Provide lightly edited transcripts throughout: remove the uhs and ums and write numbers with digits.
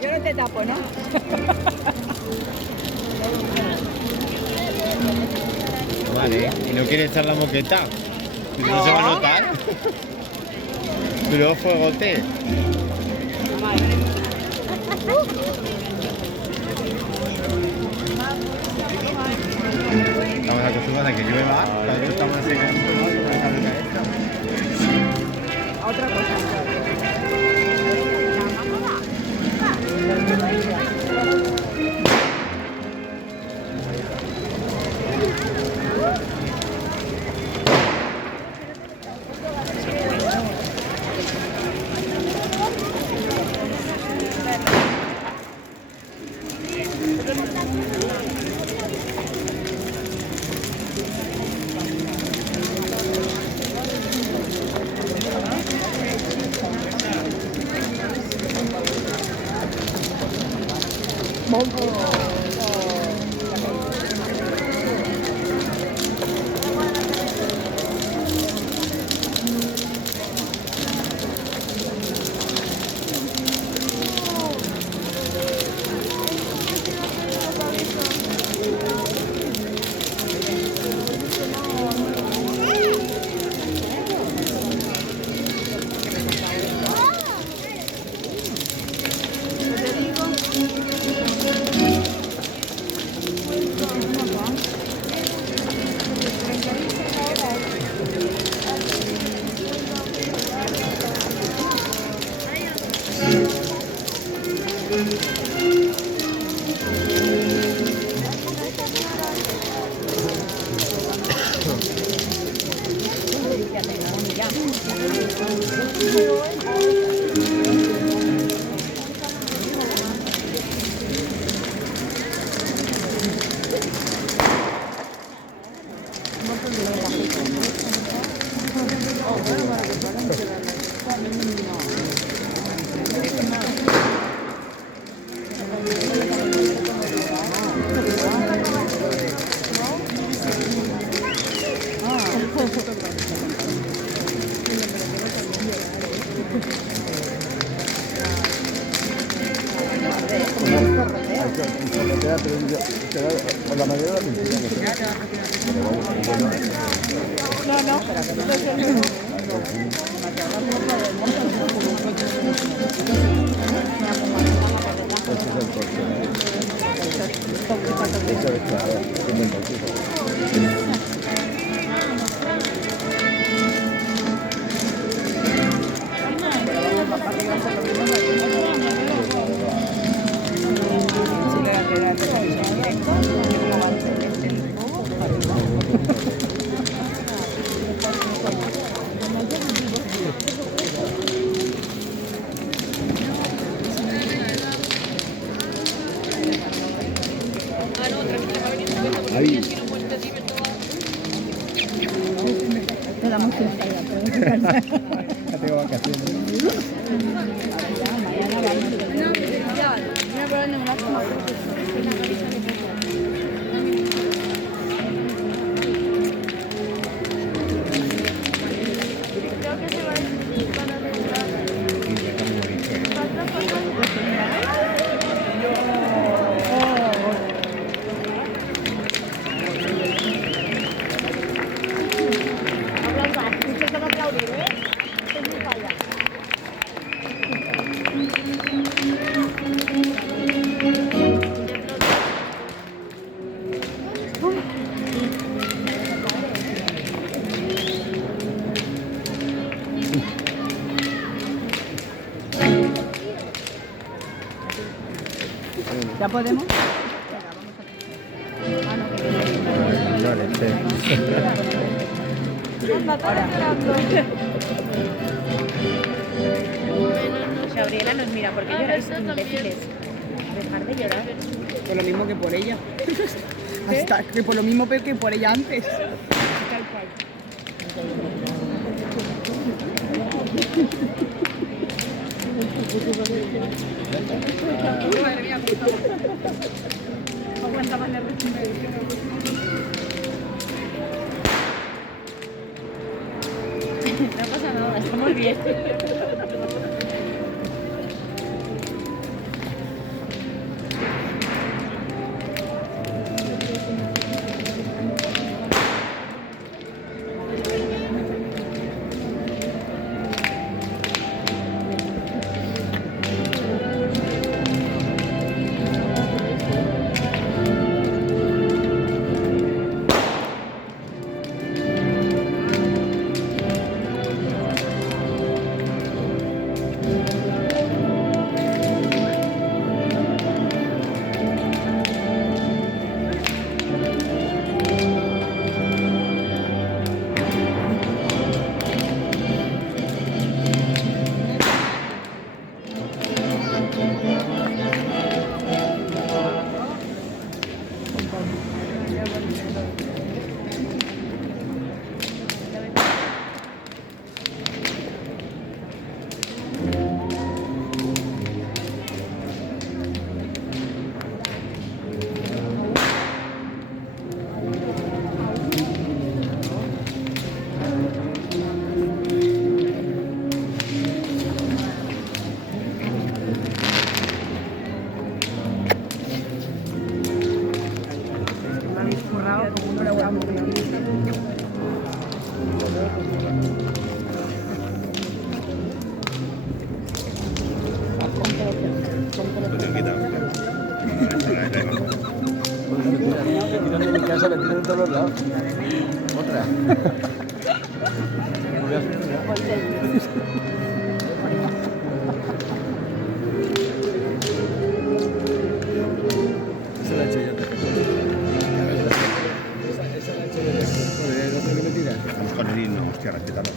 Yo no te tapo, ¿no? Vale, ¿y no quiere echar la moqueta? No se va a notar. Pero fuegote. Estamos acostumbrados a que llueva, pero estamos enseñando, ¿no? Otra cosa. La mayoría de la pintura. Ahí. Te damos fiesta ya, Ya tengo vacaciones. mañana vamos. No, pero no me la tomo. ¿Ya podemos? Vale, sí. Gabriela nos mira porque lloráis imbéciles. Dejar de llorar. Por lo mismo que por ella. Hasta que por lo mismo que por ella antes. Tal cual. Uy, madre mía, puta. Aguanta más nervios. No pasa nada, estamos bien. En mi casa le tiran de todos los lados. Otra. Se la he hecho yo. Esa la he hecho yo. Joder, no sé qué me tira. Vamos con el himno, hostia, respétalo.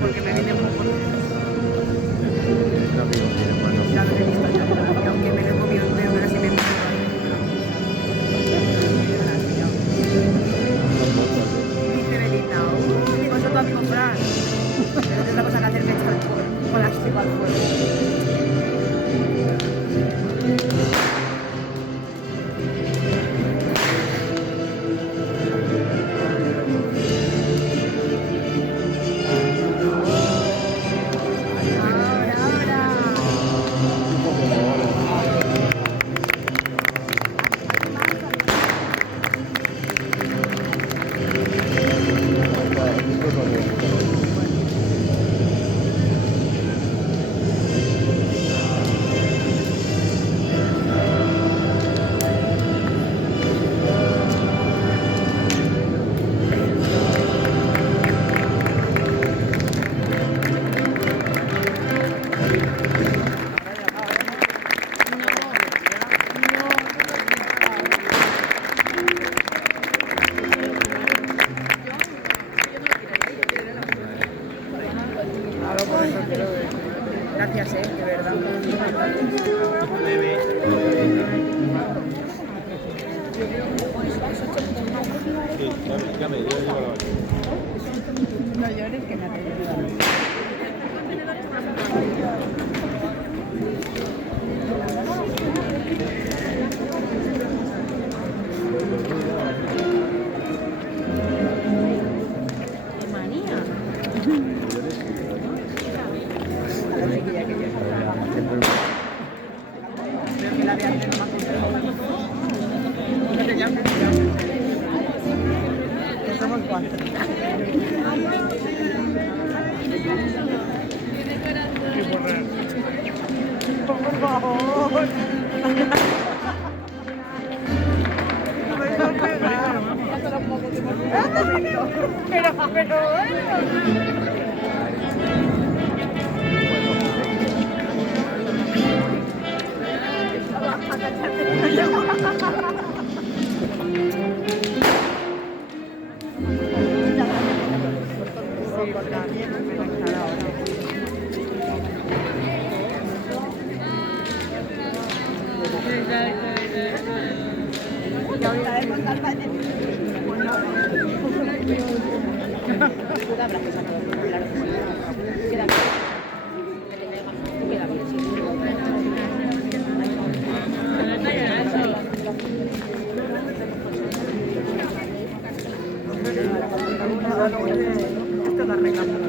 Porque me viene muy fuerte. Ya lo he visto yo, y aunque me lo he comido entero, pero así me viene. Dice Belita, digo, eso tu amigo Fran. Pero es otra cosa que hacerme echar con las tripas al fuego. Gracias, de verdad. Sí, ya me, yo llevo la No, yo contenedores que me hacen. ¡Qué manía! Creo que la voy a hacer más que somos cuatro. Por favor. Pero esto lo arreglamos.